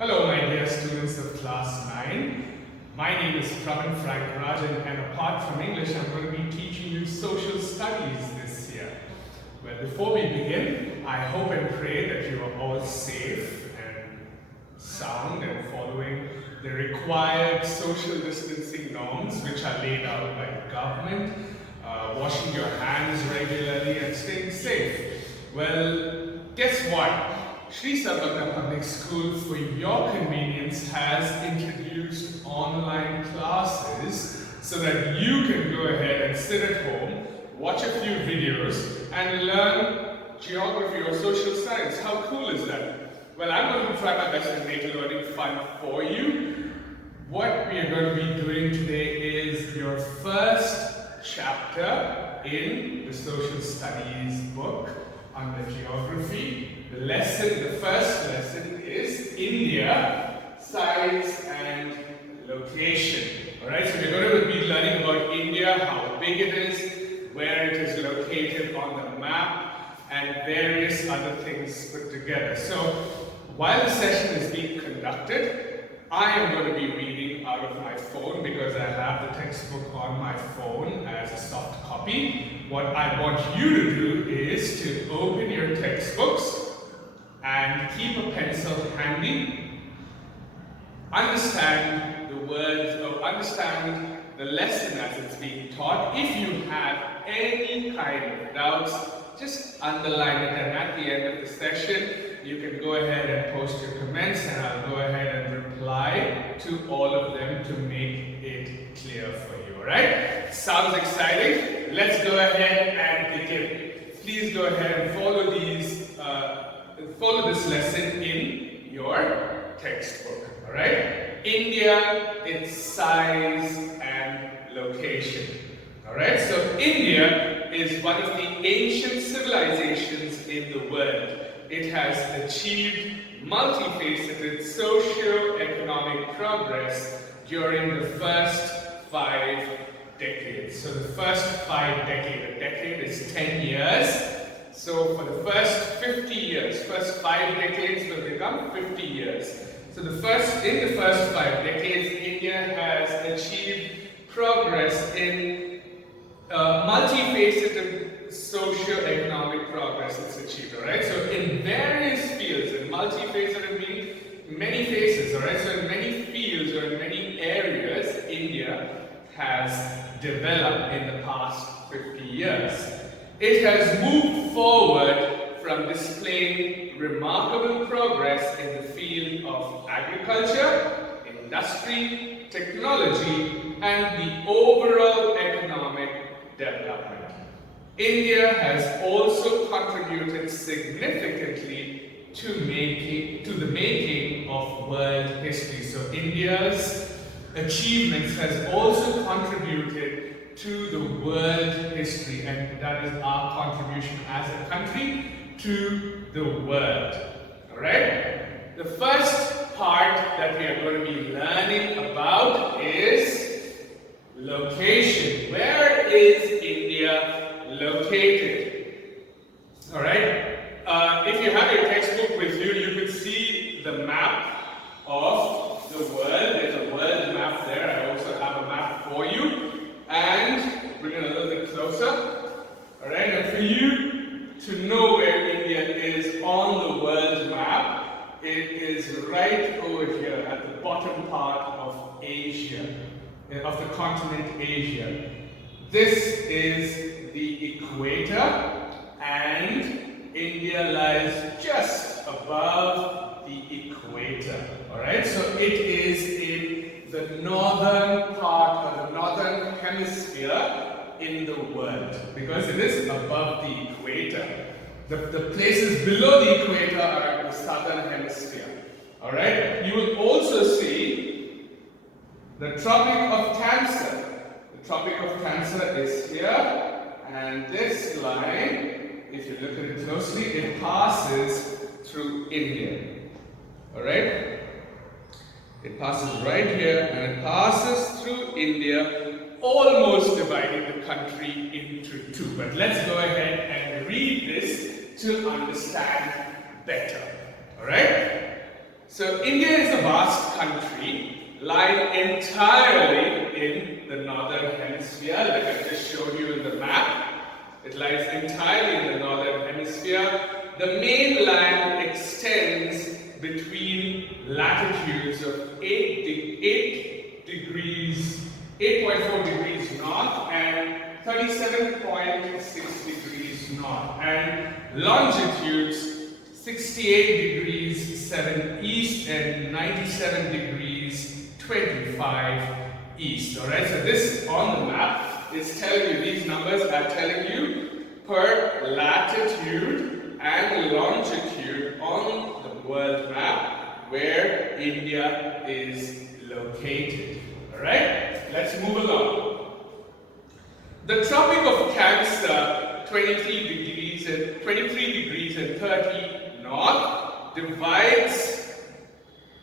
Hello, my dear students of class 9. My name is Pravin Frank Rajan, and apart from English, I'm going to be teaching you social studies this year. Well, before we begin, I hope and pray that you are all safe and sound and following the required social distancing norms which are laid out by the government, washing your hands regularly and staying safe. Well, guess what? Sri Sabakta Public School, for your convenience, has introduced online classes so that you can go ahead and sit at home, watch a few videos, and learn geography or social science. How cool is that? Well, I'm going to try my best to make learning fun for you. What we are going to be doing today is your first chapter in the social studies book under geography. The first lesson is India, size and location. Alright, so we're going to be learning about India, how big it is, where it is located on the map, and various other things put together. So, while the session is being conducted, I am going to be reading out of my phone because I have the textbook on my phone as a soft copy. What I want you to do is to open your textbooks and keep a pencil handy. Understand the words, or understand the lesson as it's being taught. If you have any kind of doubts, just underline it, and at the end of the session, you can go ahead and post your comments, and I'll go ahead and reply to all of them to make it clear for you. Alright? Sounds exciting? Let's go ahead and begin. Please go ahead and follow this lesson in your textbook. Alright? India, its size and location. Alright? So India is one of the ancient civilizations in the world. It has achieved multifaceted socio-economic progress during the first 5 decades. So the first 5 decades, a decade is 10 years. So for the first 50 years, first 5 decades will become 50 years. So in the first 5 decades, India has achieved progress in multifaceted socio-economic progress it's achieved, alright? So in various fields, and multifaceted means many faces, alright? So in many fields or in many areas, India has developed in the past 50 years. It has moved forward from displaying remarkable progress in the field of agriculture, industry, technology, and the overall economic development. India has also contributed significantly to the making of world history. So India's achievements has also contributed to the world history, and that is our contribution as a country to the world. Alright? The first part that we are going to be learning about is location. Where is India located? Alright? If you have your textbook with you, you can see the map of the world. There's a world map there. I also have a map for you. And bring it a little bit closer. Alright, and for you to know where India is on the world map, it is right over here at the bottom part of Asia, of the continent Asia. This is the equator, and India lies just above the equator. Alright, so it is in the northern part, or the northern hemisphere in the world, because it is above the equator. The places below the equator are the southern hemisphere. Alright, you will also see the Tropic of Cancer. The Tropic of Cancer is here, and this line, if you look at it closely, it passes through India. Alright? It passes right here, and it passes through India, almost dividing the country into two. But let's go ahead and read this to understand better. Alright? So India is a vast country lying entirely in the northern hemisphere, like I just showed you in the map. It lies entirely in the northern hemisphere. The mainland extends between latitudes of 8.4 degrees north and 37.6 degrees north, and longitudes 68 degrees 7 east and 97 degrees 25 east. Alright, so this on the map is telling you, these numbers are telling you per latitude and longitude on the world map where India is located. Alright, let's move along. The Tropic of Cancer, 23 degrees and 30 north, divides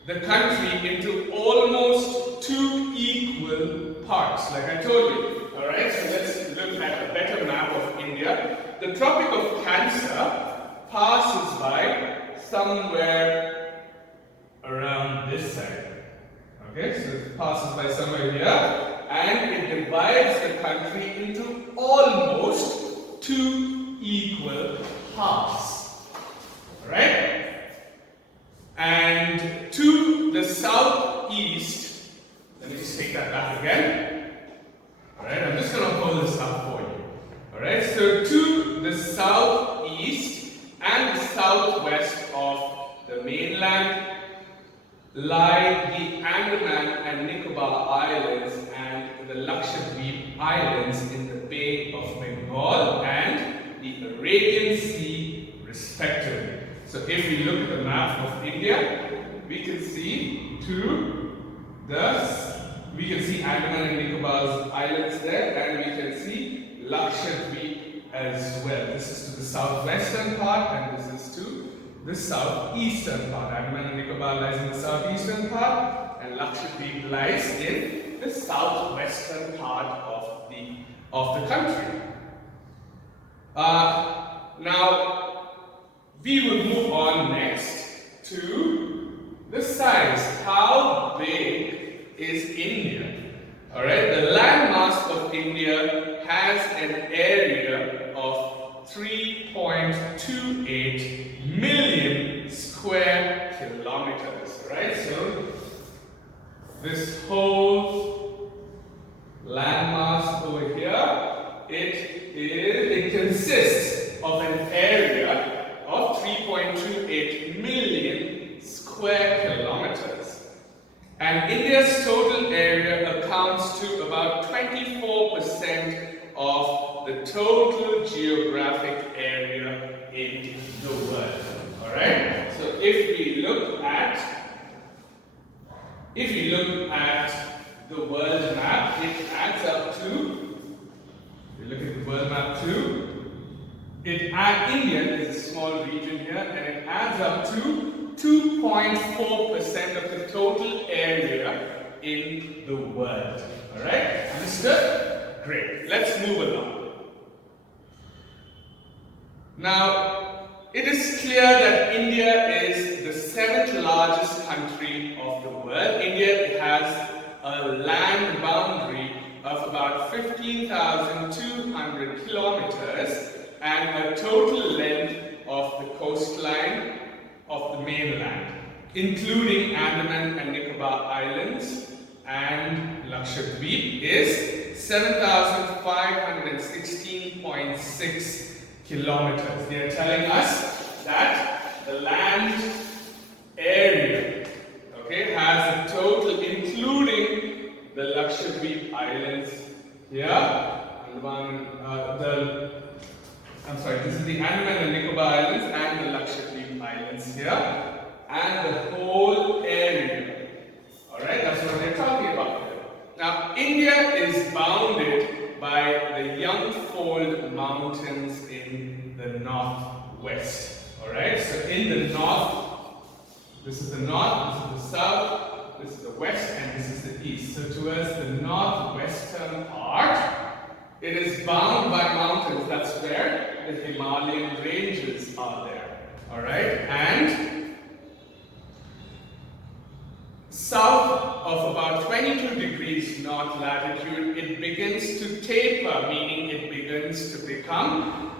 the country into almost two equal parts, like I told you. Alright, so let's look at a better map of India. The Tropic of Cancer passes by somewhere around this side. Okay, so it passes by somewhere here, and it divides the country into almost two equal halves. Alright? And to the southeast, let me just take that back again. Alright, I'm just going to pull this up for you. Alright, so to the southeast and the southwest of the mainland lie the Andaman and Nicobar Islands and the Lakshadweep Islands in the Bay of Bengal and the Arabian Sea, respectively. So if we look at the map of India, we can see Andaman and Nicobar's islands there, and we can see Lakshadweep as well. This is to the southwestern part, and this is to the southeastern part. Andaman and Nicobar lies in the southeastern part, and Lakshadweep lies in the southwestern part of the country. Now, we will move on next to the size. How big is India? Alright, the landmass of India has an area of 3.28 million square kilometers. Right? So, this whole landmass over here, it consists of an area of 3.28 million square kilometers. And India's total area accounts to about 24% of the total geographic area in the world. Alright? So if we look at the world map, it adds up to, we look at the world map too, India is a small region here, and it adds up to 2.4% of the total area in the world. Alright? Understood? Great. Let's move along. Now, it is clear that India is the 7th largest country of the world. India has a land boundary of about 15,200 kilometers and a total length of the coastline of the mainland, including Andaman and Nicobar Islands and Lakshadweep, is 7,516.6 kilometers. They are telling us that the land area, okay, has a total, including the Lakshadweep Islands here, this is the Andaman and Nicobar Islands and the Lakshadweep Islands here, and the whole area. Alright, that's what they're talking about here. Now, India is bounded by the Youngfold Mountains in the northwest. Alright, so in the north, this is the north, this is the south, this is the west, and this is the east. So towards the northwestern part, it is bound by mountains. That's where the Himalayan ranges are there. Alright, and south of about 22 degrees north latitude, it begins to taper, meaning it begins to become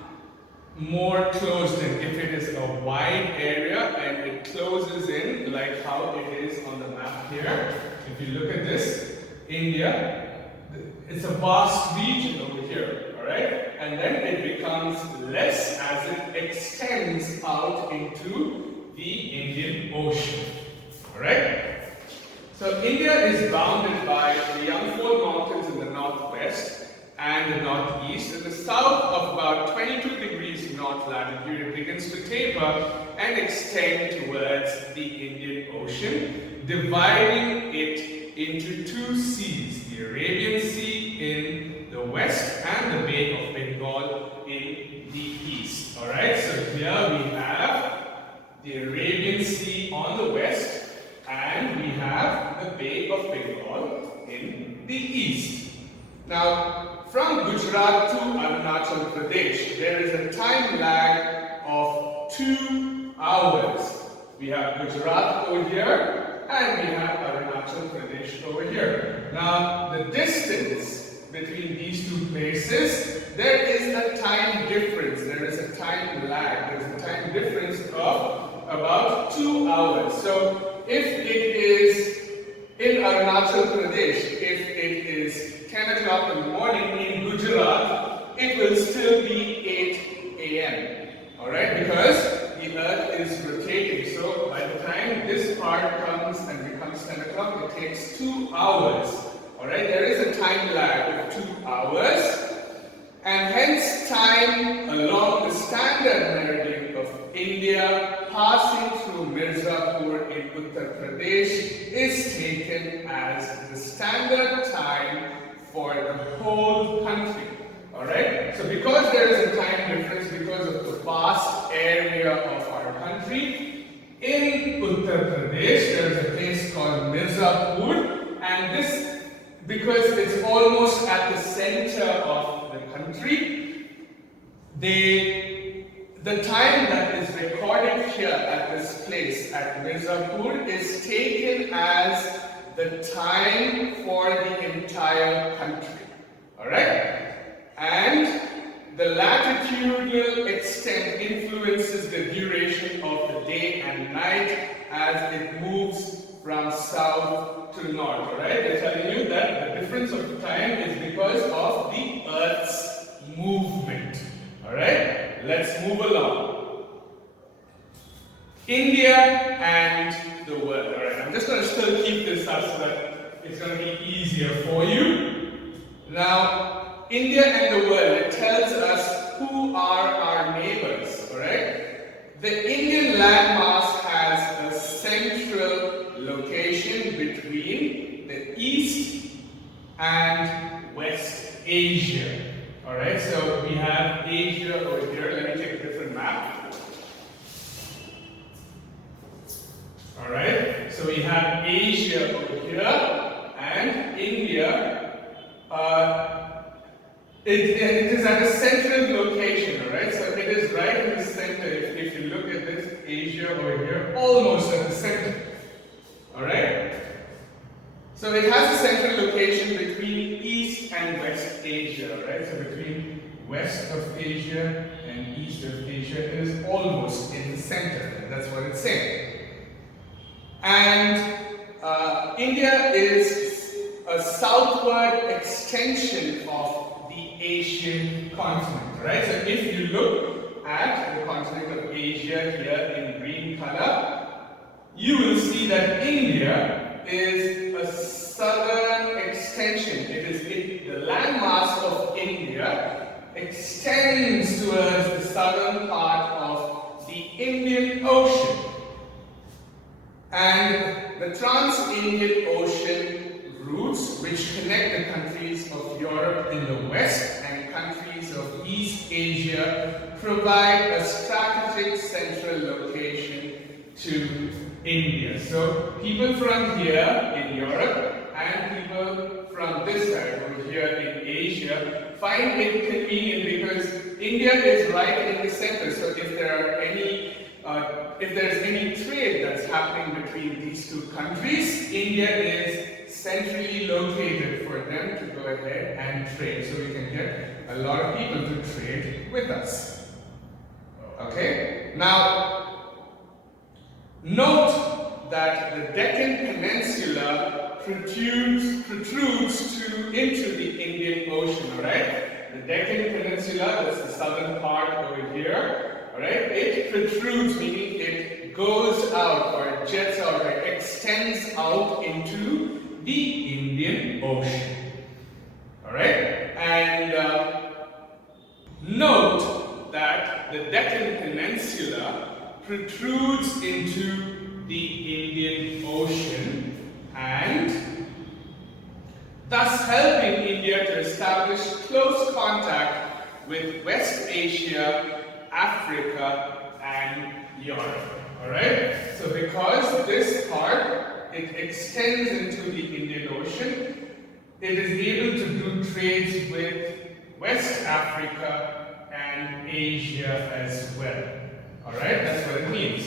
more closed in. If it is a wide area and it closes in like how it is on the map here, if you look at this, India, it's a vast region over here, alright? And then it becomes less as it extends out into the Indian Ocean, alright? So India is bounded by the Untitled Mountains in the northwest and the northeast. In the south of about 22 degrees north latitude, it begins to taper and extend towards the Indian Ocean, dividing it into two seas, the Arabian Sea in the west and the Bay of Bengal in the east. Alright, so here we have the Arabian Sea on the west and we have the Bay of Bengal in the east. Now, from Gujarat to Arunachal Pradesh, there is a time lag of 2 hours. We have Gujarat over here and we have Arunachal Pradesh over here. Now, the distance between these two places, there is a time difference. There is a time lag. There is a time difference of about 2 hours. So, if it is in Arunachal Pradesh, if it is 10 o'clock in the morning in Gujarat, it will still be 8 a.m. Alright, because the earth is rotating. So by the time this part comes and becomes 10 o'clock, it takes 2 hours. Alright, there is a time lag of 2 hours. And hence time along the standard meridian of India passing through Mirzapur in Uttar Pradesh is taken as the standard time for the whole country. Alright? So because there is a time difference because of the vast area of our country, in Uttar Pradesh there is a place called Mirzapur, and this, because it's almost at the center of the country, the time that is recorded here at this place at Mirzapur is taken as the time for the entire country. Alright? And the latitudinal extent influences the duration of the day and night as it moves from south to north. Alright? They're telling you that the difference of time is because of the Earth's movement. Alright? Let's move along. India and the world. Alright, I'm just going to still keep this up so that it's going to be easier for you. Now, India and the world, it tells us who are our neighbors. Alright? The Indian landmass has a central location between the East and West Asia. Alright, so we have Asia over here. Let me take a different map. Alright, so we have Asia over here and India. It is at a central location, alright? So it is right in the center. If you look at this, Asia over here, almost at the center. Alright? So it has a central location between East and West Asia, right? So between West of Asia and East of Asia, it is almost in the center. That's what it's saying. And India is a southward extension of the Asian continent, right? So if you look at the continent of Asia here in green color, you will see that India is a southern extension. The landmass of India extends towards the southern part of the Indian Ocean. And the Trans-Indian Ocean routes, which connect the countries of Europe in the west and countries of East Asia, provide a strategic central location to India. So people from here in Europe and people from this side over here in Asia find it convenient because India is right in the center. So if there are any if there's any trade that's happening between these two countries, India is centrally located for them to go ahead and trade. So we can get a lot of people to trade with us. Okay? Now, note that the Deccan Peninsula protrudes into the Indian Ocean, alright? The Deccan Peninsula, that's the southern part over here, alright? It protrudes, meaning it goes out or it jets out or it extends out into the Indian Ocean, alright? And note that the Deccan Peninsula protrudes into the Indian Ocean and thus helping India to establish close contact with West Asia, Africa, and Europe. Alright? So because this part, it extends into the Indian Ocean, it is able to do trades with West Africa and Asia as well. Alright? That's what it means.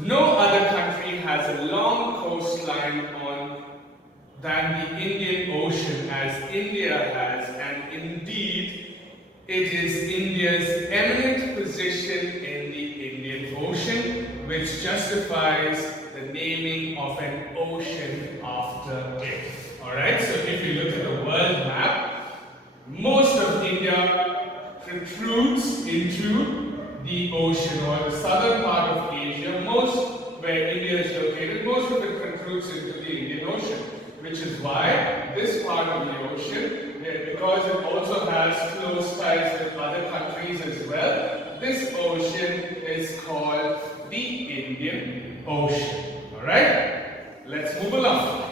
No other country has a long coastline than the Indian Ocean as India has, and indeed it is India's eminent position in the Indian Ocean which justifies the naming of an ocean after it. Alright, so if you look at the world map, most of India protrudes into the ocean, or the southern part of Asia, where India is located, most of it protrudes into the Indian Ocean. Which is why this part of the ocean, because it also has close ties with other countries as well, this ocean is called the Indian Ocean. Alright? Let's move along.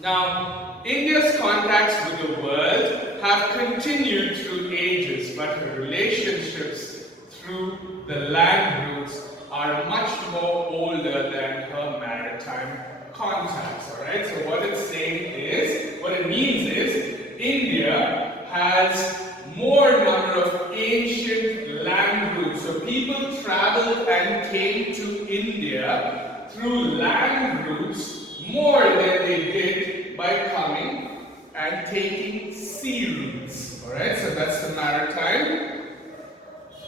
Now, India's contacts with the world have continued through ages, but her relationships through the land routes are much more older than her maritime contacts. Alright, so what it's saying is, what it means is, India has more number of ancient land routes. So people traveled and came to India through land routes more than they did by coming and taking sea routes. Alright, so that's the maritime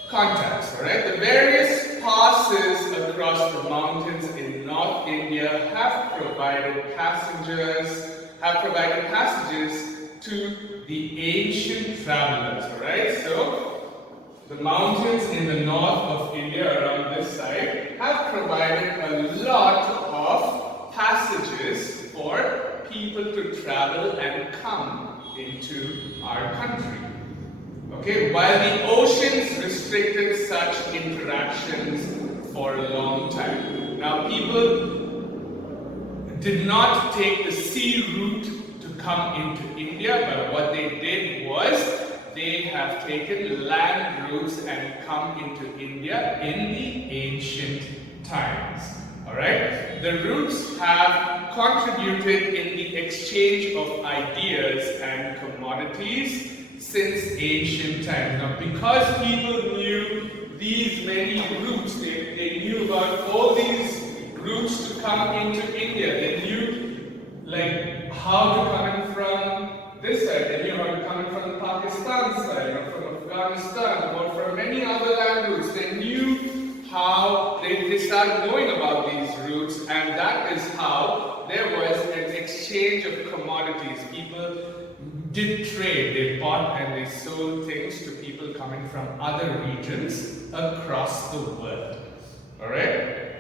contacts. Alright, the various passes across the mountains in North India have provided passages to the ancient travelers. Alright, so the mountains in the north of India around this side have provided a lot of passages for people to travel and come into our country. Okay, while the oceans restricted such interactions for a long time. Now, people did not take the sea route to come into India, but what they did was they have taken land routes and come into India in the ancient times. Alright? The routes have contributed in the exchange of ideas and commodities since ancient times. Now, because people knew these many routes, they knew about all these routes to come into India. They knew like how to come in from this side. They knew how to come in from the Pakistan side, or from Afghanistan, or from many other land routes. They knew how they started knowing about these routes, and that is how there was an exchange of commodities. People did trade, they bought and they sold things to people coming from other regions across the world. Alright?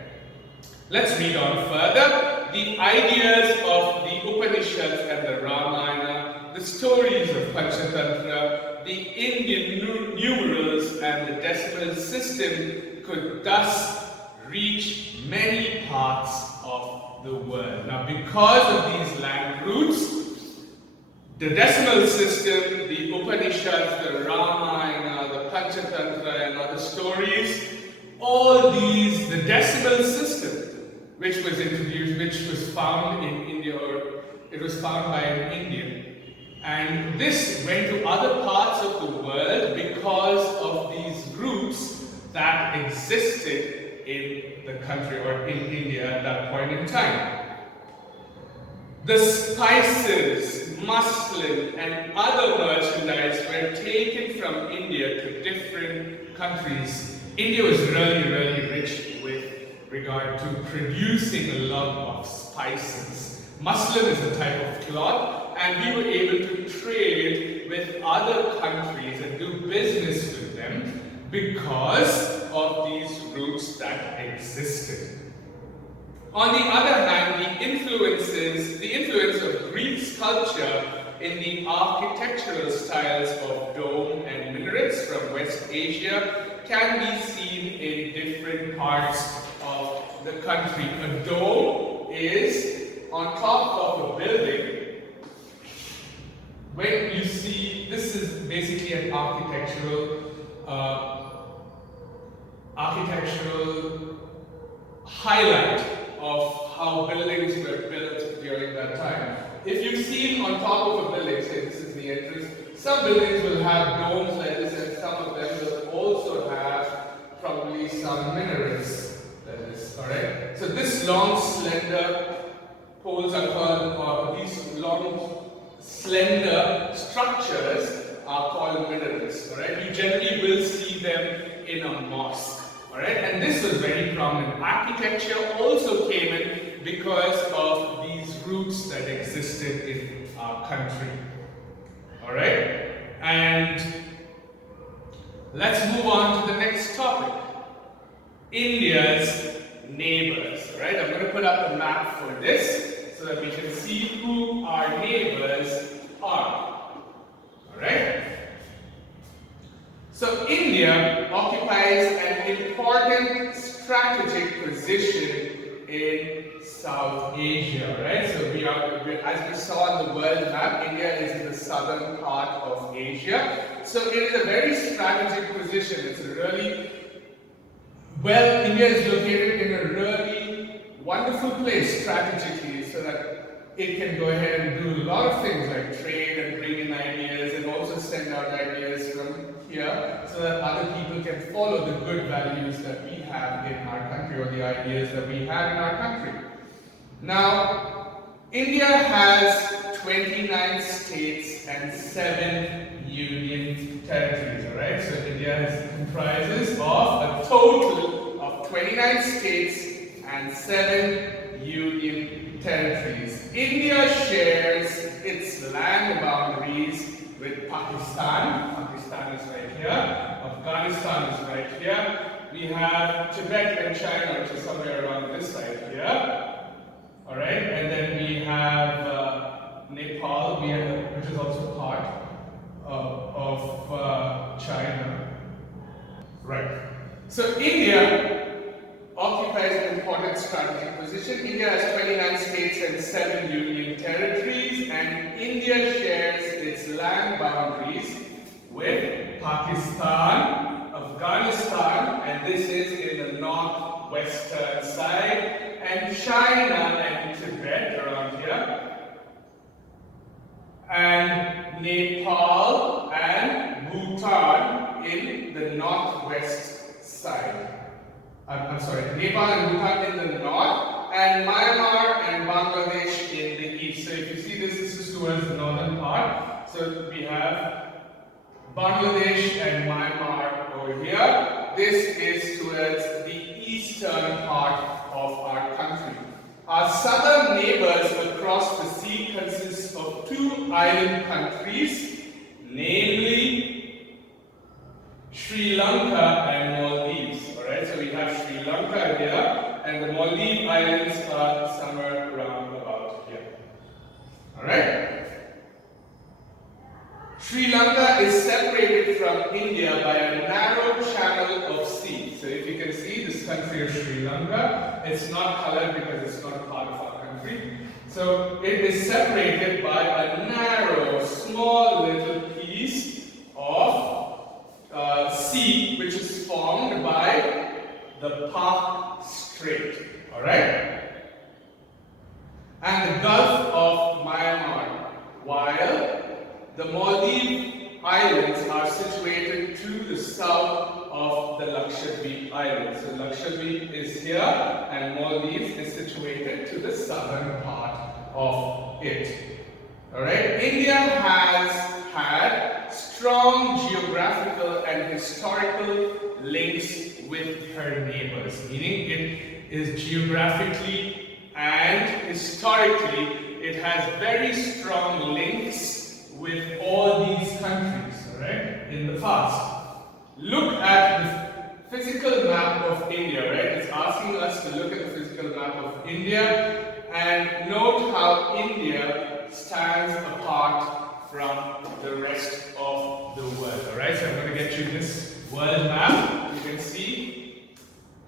Let's read on further. The ideas of the Upanishads and the Ramayana, the stories of Panchatantra, the Indian numerals and the decimal system could thus reach many parts of the world. Now, because of these land routes, the decimal system, the Upanishads, the Ramayana, the Panchatantra and other stories, all these, the decimal system, which was introduced, which was found in India, or it was found by an Indian. And this went to other parts of the world because of these routes that existed in the country or in India at that point in time. The spices, muslin, and other merchandise were taken from India to different countries. India was really, really rich with regard to producing a lot of spices. Muslin is a type of cloth, and we were able to trade with other countries and do business with them because of these routes that existed. On the other hand, the influence of Greek sculpture in the architectural styles of dome and minarets from West Asia can be seen in different parts of the country. A dome is on top of a building. When you see, this is basically an architectural highlight of how buildings were built during that time. If you've seen on top of a building, say this is the entrance, some buildings will have domes like this, and some of them will also have probably some minarets like this, alright? So this long slender poles are called, these long slender structures are called minarets, alright? You generally will see them in a mosque. Alright, and this was very prominent. Architecture also came in because of these roots that existed in our country. Alright, and let's move on to the next topic. India's neighbors. Alright, I'm going to put up a map for this so that we can see who our neighbors are. Alright. So India occupies an important strategic position in South Asia, right? So as we saw on the world map, India is in the southern part of Asia. So it is a very strategic position. It's a really, well, India is located in a really wonderful place strategically so that it can go ahead and do a lot of things like trade and bring in ideas and also send out ideas from here so that other people can follow the good values that we have in our country or the ideas that we have in our country. Now, India has 29 states and 7 union territories, alright? So India comprises of a total of 29 states and 7 union territories. India shares its land boundaries with Pakistan. Pakistan is right here. Afghanistan is right here. We have Tibet and China, which is somewhere around this side here. Alright, and then we have Nepal, which is also part of China. Right. So India occupies an important strategic position. India has 29 states and 7 union territories, and India shares its land boundaries with Pakistan, Afghanistan, and this is in the northwestern side, and China and Tibet around here, and Nepal and Bhutan in the northwest side. I'm sorry, Nepal and Bhutan in the north, and Myanmar and Bangladesh in the east. So if you see this is towards the northern part. So we have Bangladesh and Myanmar over here. This is towards the eastern part of our country. Our southern neighbors across the sea consist of 2 island countries, namely Sri Lanka and Maldives. Alright, so we have Sri Lanka here, and the Maldives Islands are somewhere around about here. Alright? Sri Lanka is separated from India by a narrow channel of sea. So if you can see this country of Sri Lanka, it's not colored because it's not a part of our country. So it is separated by a narrow, small little piece of sea which is formed by the Pak Strait. Alright? And the Gulf of Myanmar, while the Maldives Islands are situated to the south of the Lakshadweep Island. So Lakshadweep is here and Maldives is situated to the southern part of it. Alright, India has had strong geographical and historical links with her neighbors, meaning it is geographically and historically, it has very strong links with all these countries, alright, in the past. Look at the physical map of India, right? It's asking us to look at the physical map of India and note how India stands apart from the rest of the world, alright? So I'm going to get you this world map. You can see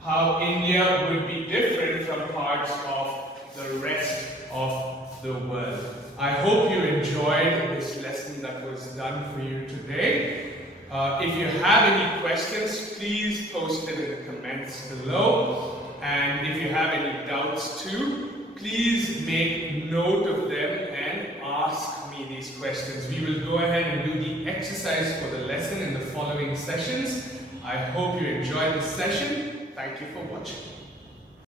how India would be different from parts of the rest of the world. I hope you enjoyed this lesson that was done for you today. If you have any questions, please post it in the comments below. And if you have any doubts too, please make note of them and ask me these questions. We will go ahead and do the exercise for the lesson in the following sessions. I hope you enjoyed this session. Thank you for watching.